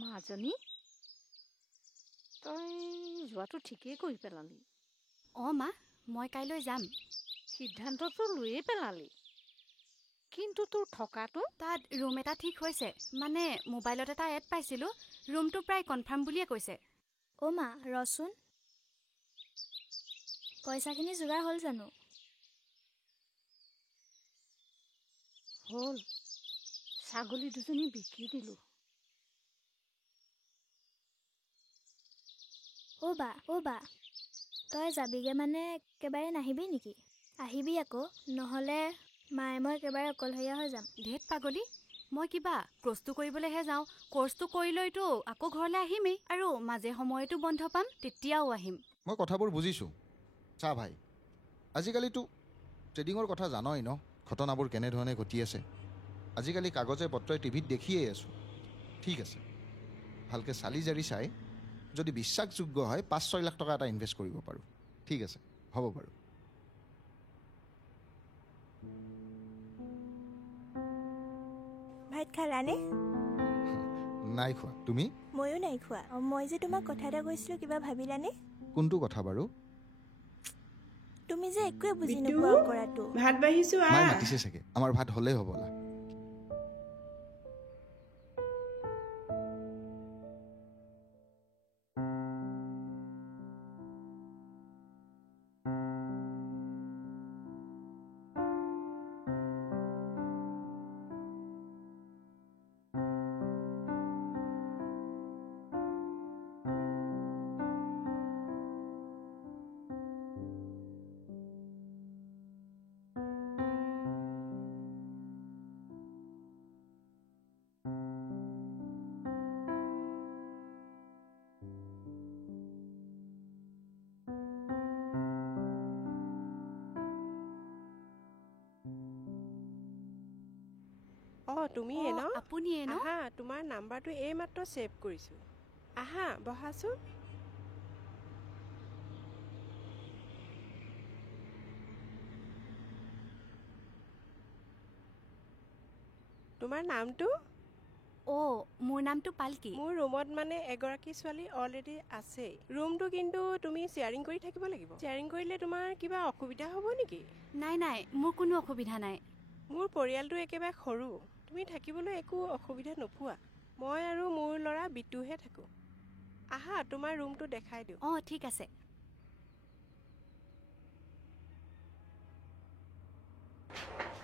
মাজনী তই যোৱাটো ঠিকেই কৰি পেলালি। মা মই কাইলৈ যাম। সিদ্ধান্তটো লৈয়ে পেলালি, কিন্তু তোৰ থকাটো তাত ৰুম এটা ঠিক হৈছে। মানে মোবাইলত এটা এড পাইছিলোঁ, ৰুমটো প্ৰায় কনফাৰ্ম বুলিয়ে কৈছে। মা ৰচোন, পইচাখিনি যোগাৰ হ'ল জানো? হ'ল, ছাগলী দুজনী বিক্ৰী দিলোঁ। বা তই যাবিগে মানে একেবাৰে নাহিবি নেকি? আহিবি আকৌ, নহ'লে মায়ে মই একেবাৰে অকলশৰীয়া হৈ যাম। ধেত পাগলী, মই কিবা কৰ্চটো কৰিবলৈহে যাওঁ। কৰ্চটো কৰি লৈতো আকৌ ঘৰলৈ আহিমেই, আৰু মাজে সময়তো বন্ধ পাম, তেতিয়াও আহিম। মই কথাবোৰ বুজিছোঁ। চা ভাই, আজিকালিতো ট্ৰেডিঙৰ কথা জানই ন, ঘটনাবোৰ কেনেধৰণে ঘটি আছে। আজিকালি কাগজে পত্ৰই টিভিত দেখিয়েই আছোঁ। ঠিক আছে, ভালকৈ চালি জাৰি চাই যদি বিশ্বাসযোগ্য হয় 5-6 লাখ টকা এটা ইনভেষ্ট কৰিব পাৰোঁ। ঠিক আছে, হ'ব বাৰু। ভাত খালানে? নাই খোৱা, তুমি? ময়ো নাই খোৱা। মই যে তোমাক কথা এটা কৈছিলোঁ, কিবা ভাবিলানে? কোনটো কথা বাৰু? তুমি যে একোৱে বুজি নোপোৱা কৰাটো। ভাত বাঢ়িছো, মায়ে মাতিছে চাগে, আমাৰ ভাত হ'লেই হ'বলা। তুমিয়ে ন? আপুনিয়ে ন? আহা, তোমাৰ নাম্বাৰটো এইমাত্ৰ ছেভ কৰিছোঁ। আহা বহাচোন। তোমাৰ নামটো? মোৰ নামটো পালকি। মোৰ ৰুমত মানে এগৰাকী ছোৱালী অলৰেডি আছেই। ৰুমটো কিন্তু তুমি শ্বেয়াৰিং কৰি থাকিব লাগিব। শ্বেয়াৰিং কৰিলে তোমাৰ কিবা অসুবিধা হ'ব নেকি? নাই, মোৰ কোনো অসুবিধা নাই। মোৰ পৰিয়ালটো একেবাৰে সৰু, তুমি থাকিবলৈ একো অসুবিধা নোপোৱা। মই আৰু মোৰ ল'ৰা বিতুহে থাকোঁ। আহা, তোমাৰ ৰুমটো দেখাই দিওঁ। ঠিক আছে।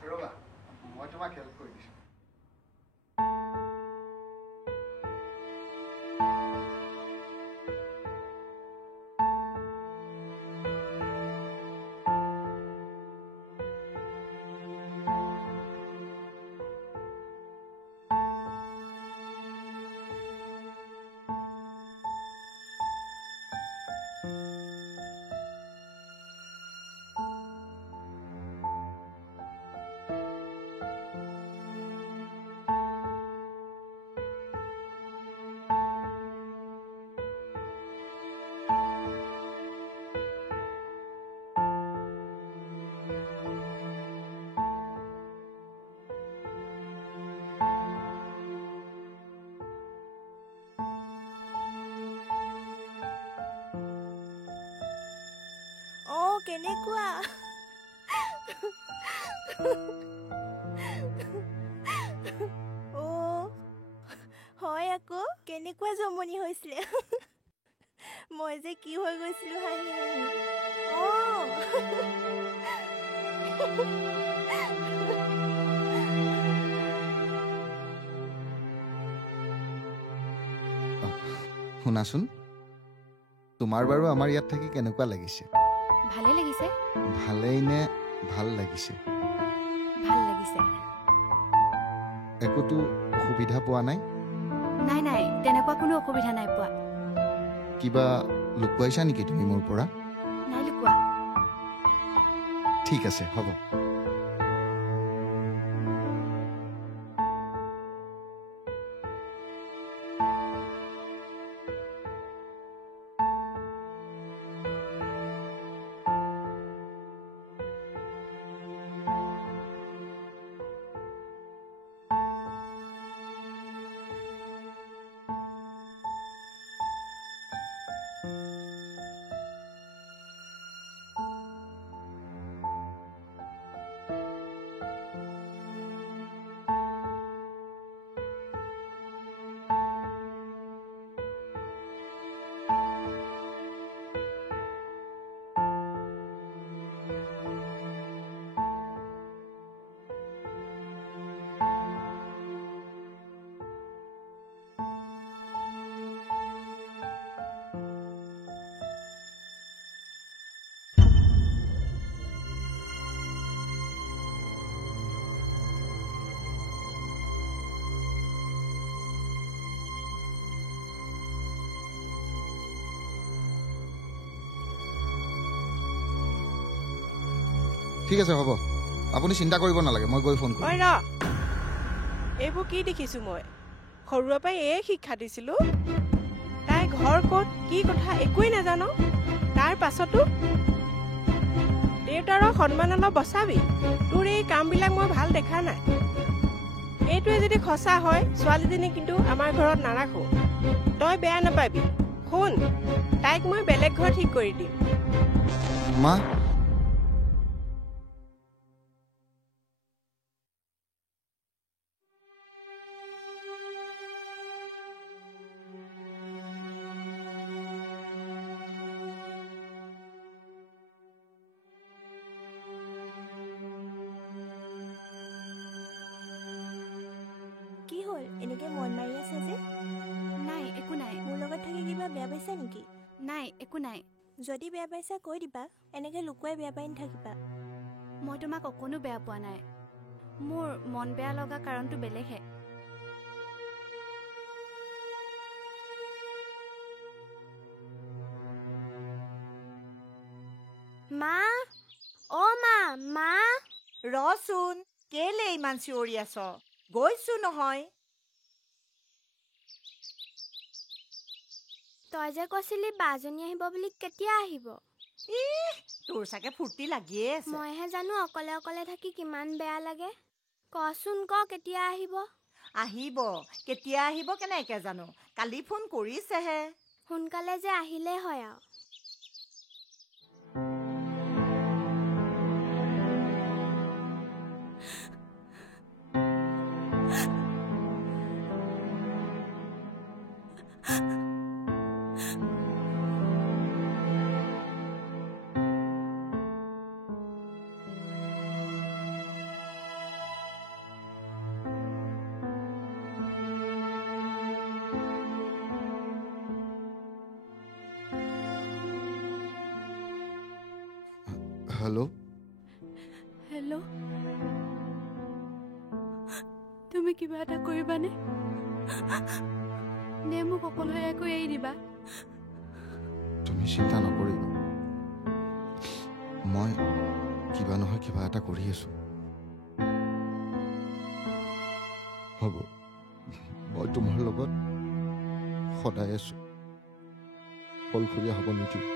ৰ'বা, মই তোমাক হেল্প কৰি দিছোঁ। কেনেকুৱা? হয় আকৌ, কেনেকুৱা জমনি হৈছিলে। মই যে কি হৈ গৈছিলোঁ হাঁহি শুনাচোন, তোমাৰ বাৰু আমাৰ ইয়াত থাকি কেনেকুৱা লাগিছে? ভালে লাগিছে। ভালেই নে ভাল লাগিছে? ভাল লাগিছে। একোতো অসুবিধা পোৱা নাই? নাই, তেনেকুৱা কোনো অসুবিধা নাই পোৱা। কিবা লুকুৱাইছা নেকি তুমি মোৰ পৰা? নাই লুকুৱা। ঠিক আছে, হ'ব। ঠিক আছে হ'ব, আপুনি চিন্তা কৰিব নালাগে, মই গৈ ফোন কৰিম। ঐ ৰ, এইবোৰ কি দেখিছোঁ মই? সৰুৰে পৰাই এই শিক্ষা দিছিলোঁ। তাই ঘৰ ক'ত কি কথা একোৱেই নাজানো, তাৰ পাছতো দেউতাৰৰ সন্মান অলপ বচাবি। তোৰ এই কামবিলাক মই ভাল দেখা নাই। এইটোৱে যদি সঁচা হয়, ছোৱালীজনী কিন্তু আমাৰ ঘৰত নাৰাখোঁ। তই বেয়া নাপাবি। শুন, তাইক মই বেলেগ ঘৰ ঠিক কৰি দিম। মা, কি হ'ল এনেকৈ মন মাৰি আছে যে? নাই একো নাই। মোৰ লগত থাকি কিবা বেয়া পাইছা নেকি? নাই একো নাই। যদি বেয়া পাইছা কৈ দিবা, এনেকৈ লুকুৱাই বেয়া পাই নাথাকিবা। মই তোমাক অকণো বেয়া পোৱা নাই। মোৰ মন বেয়া লগা কাৰণটো বেলেগহে। মা, অ' মা, মা। ৰচোন, কেলে ইমান চিঞৰি আছ? গৈছো নহয়। তই যে কৈছিলি বাজনী আহিব বুলি, কেতিয়া আহিব? তোৰ চাগে ফূৰ্তি লাগিয়ে আছে। মইহে জানো অকলে অকলে থাকি কিমান বেয়া লাগে। কচোন ক, কেতিয়া আহিব? আহিব, কেতিয়া আহিব কেনেকে জানো? কালি ফোন কৰিছেহে। সোনকালে যে আহিলেই হয় আৰু। হেল্ল'। হেল্ল', তুমি কিবা এটা কৰিবানে? নে মোক অকলশৰীয়াকৈ এৰি দিবা? তুমি চিন্তা নকৰিবা, মই কিবা নহয় কিবা এটা কৰি আছো। হ'ব, মই তোমাৰ লগত সদায় আছো, অকলশৰীয়া হ'ব নিদিওঁ।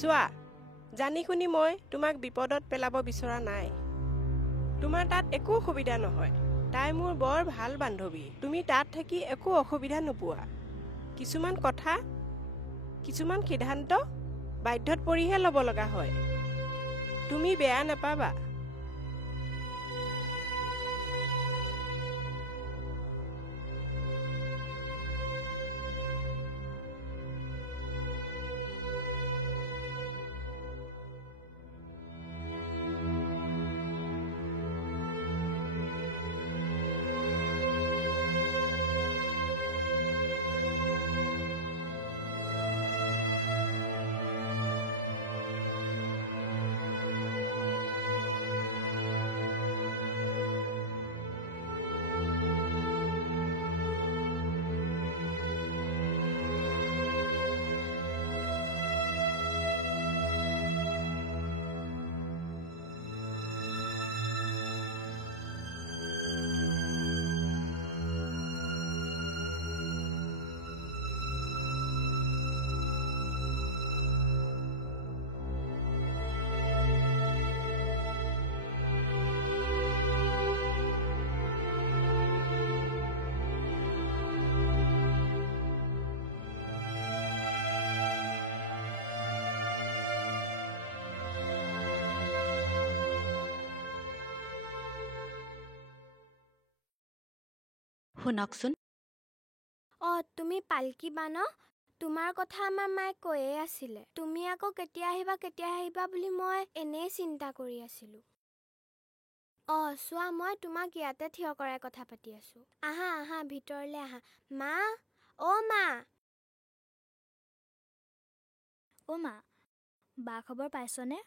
চোৱা, জানি শুনি মই তোমাক বিপদত পেলাব বিচৰা নাই। তোমাৰ তাত একো অসুবিধা নহয়। তাই মোৰ বৰ ভাল বান্ধৱী। তুমি তাত থাকি একো অসুবিধা নোপোৱা। কিছুমান কথা, কিছুমান সিদ্ধান্ত বাধ্যত পৰিহে ল'ব লগা হয়। তুমি বেয়া নাপাবা। শুনকচোন, তুমি পালকি বা ন? তোমাৰ কথা আমাৰ মায়ে কৈয়ে আছিলে। তুমি আকৌ কেতিয়া আহিবা বুলি মই এনেই চিন্তা কৰি আছিলো। চোৱা, মই তোমাক ইয়াতে থিয় কৰাই কথা পাতি আছো। আহা আহা, ভিতৰলে আহা। মা, অ' মা। অ' মা, বা খবৰ পাইছনে?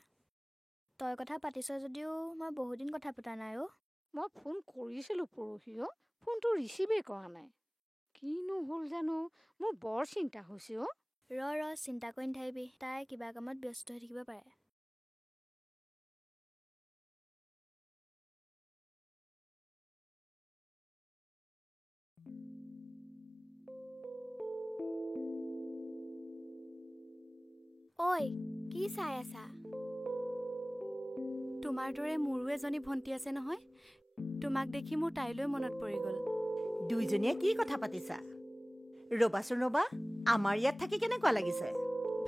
তই কথা পাতিছ যদিও মই বহুদিন কথা পতা নাই অ'। মই ফোন কৰিছিলোঁ পৰহিও, ফোনটো ৰিচিভেই কৰা নাই। কিনো হ'ল জানো, মোৰ বৰ চিন্তা হৈছে অ'। চিন্তা কৰি নাথাকিবি, তাই কিবা কামত ব্যস্ত হৈ থাকিব পাৰে। ঐ, কি চাই আছা? তোমাৰ দৰে মোৰো এজনী ভণ্টি আছে নহয়। তোমাক দেখি মোৰ তাইলৈ মনত পৰি গ'ল। দুইজনীয়ে কি কথা পাতিছা? ৰ'বাচোন ৰ'বা, আমাৰ ইয়াত থাকি কেনেকুৱা লাগিছে?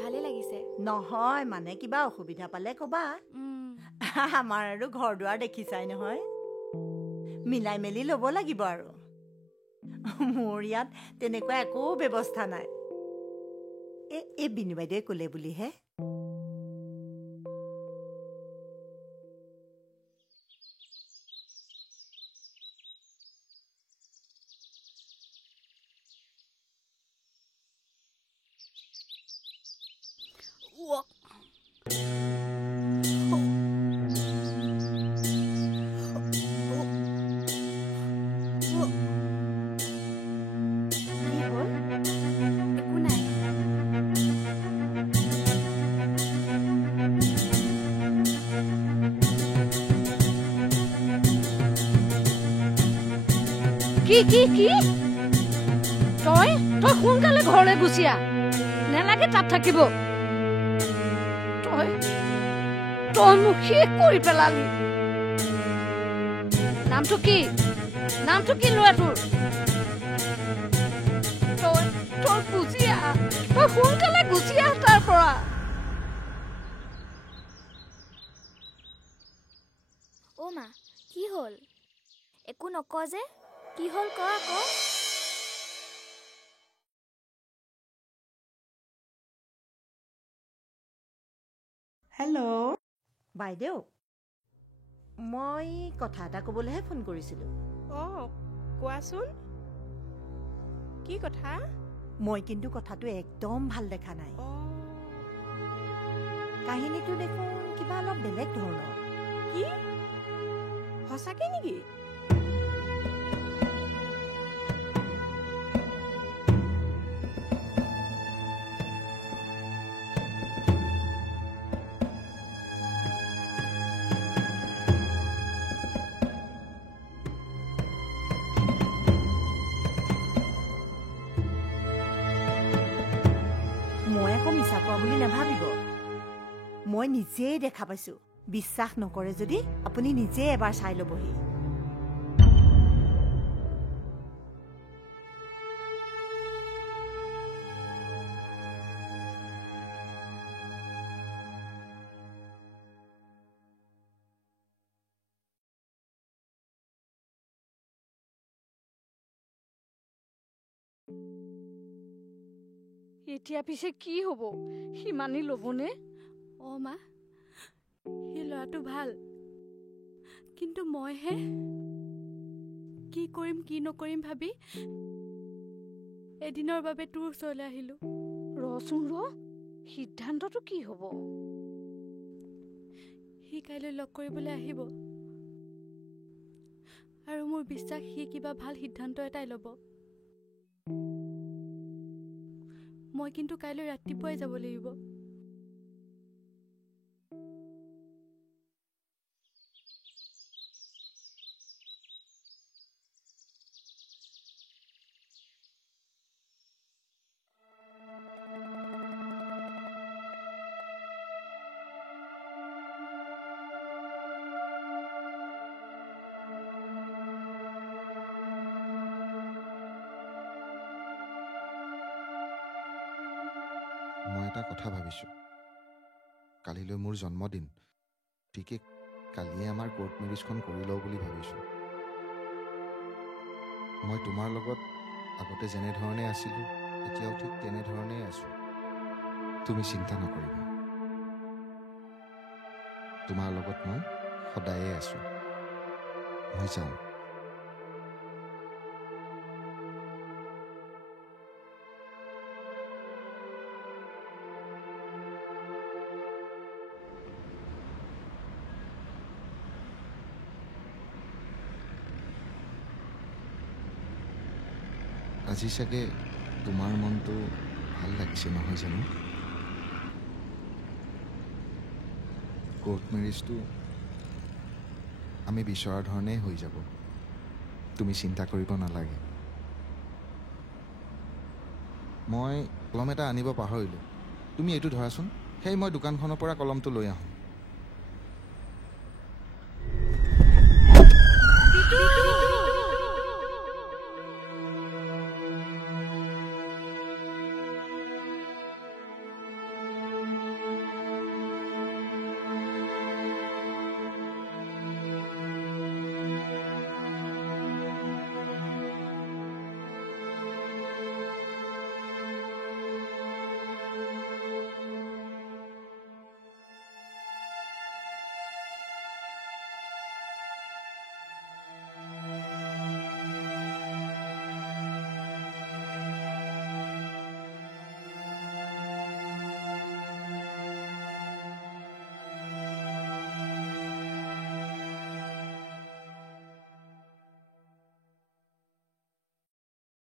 ভালে লাগিছে। নহয় মানে কিবা অসুবিধা পালে ক'বা। আমাৰ আৰু ঘৰ দুৱাৰ দেখিছাই নহয়, মিলাই মেলি ল'ব লাগিব আৰু। মোৰ ইয়াত তেনেকুৱা একো ব্যৱস্থা নাই। এই বিনু বাইদেৱে ক'লে বুলিহে। একো নাই। কি কি কি তই তই সোনকালে ঘৰলৈ গুচি আহ, নেলাগে তাত থাকিব। তই তই মোক শেষ কৰি পেলালি। নামটো কি ল'ৰাটোৰ? তই তই গুচি আহ, তই সোনকালে গুচি আহ তাৰ পৰা। অ' মা, কি হ'ল? একো নক যে, কি হ'ল ক আকৌ। হেল্ল' বাইদেউ, মই কথা এটা ক'বলৈহে ফোন কৰিছিলোঁ। অঁ কোৱাচোন, কি কথা? মই কিন্তু কথাটো একদম ভাল দেখা নাই। অঁ কাহিনীটো দেখোন কিবা অলপ বেলেগ ধৰণৰ। কি সঁচাকে নেকি? মই আকৌ মিছা কোৱা বুলি নাভাবিব, মই নিজেই দেখা পাইছোঁ। বিশ্বাস নকৰে যদি আপুনি নিজেই এবাৰ চাই ল'বহি। এতিয়া পিছে কি হ'ব? সি মানি ল'বনে? অ' মা, সি ল'ৰাটো ভাল, কিন্তু মইহে কি কৰিম কি নকৰিম ভাবি এদিনৰ বাবে তোৰ ওচৰলৈ আহিলোঁ। ৰচোন সিদ্ধান্তটো কি হ'ব? সি কাইলৈ লগ কৰিবলৈ আহিব, আৰু মোৰ বিশ্বাস সি কিবা ভাল সিদ্ধান্ত এটাই ল'ব। মই কিন্তু কাইলৈ ৰাতিপুৱাই যাব লাগিব। মই এটা কথা ভাবিছোঁ, কালিলৈ মোৰ জন্মদিন, গতিকে কালিয়ে আমাৰ কোৰ্ট মেৰেজখন কৰি লওঁ বুলি ভাবিছোঁ। মই তোমাৰ লগত আগতে যেনেধৰণে আছিলোঁ এতিয়াও ঠিক তেনেধৰণেই আছোঁ। তুমি চিন্তা নকৰিবা, তোমাৰ লগত মই সদায়ে আছোঁ। মই যাওঁ। আজি চাগে তোমাৰ মনটো ভাল লাগিছে নহয় জানো? কোৰ্ট মেৰেজটো আমি বিচৰা ধৰণেই হৈ যাব, তুমি চিন্তা কৰিব নালাগে। মই কলম এটা আনিব পাহৰিলোঁ, তুমি এইটো ধৰাচোন। সেই মই দোকানখনৰ পৰা কলমটো লৈ আহোঁ।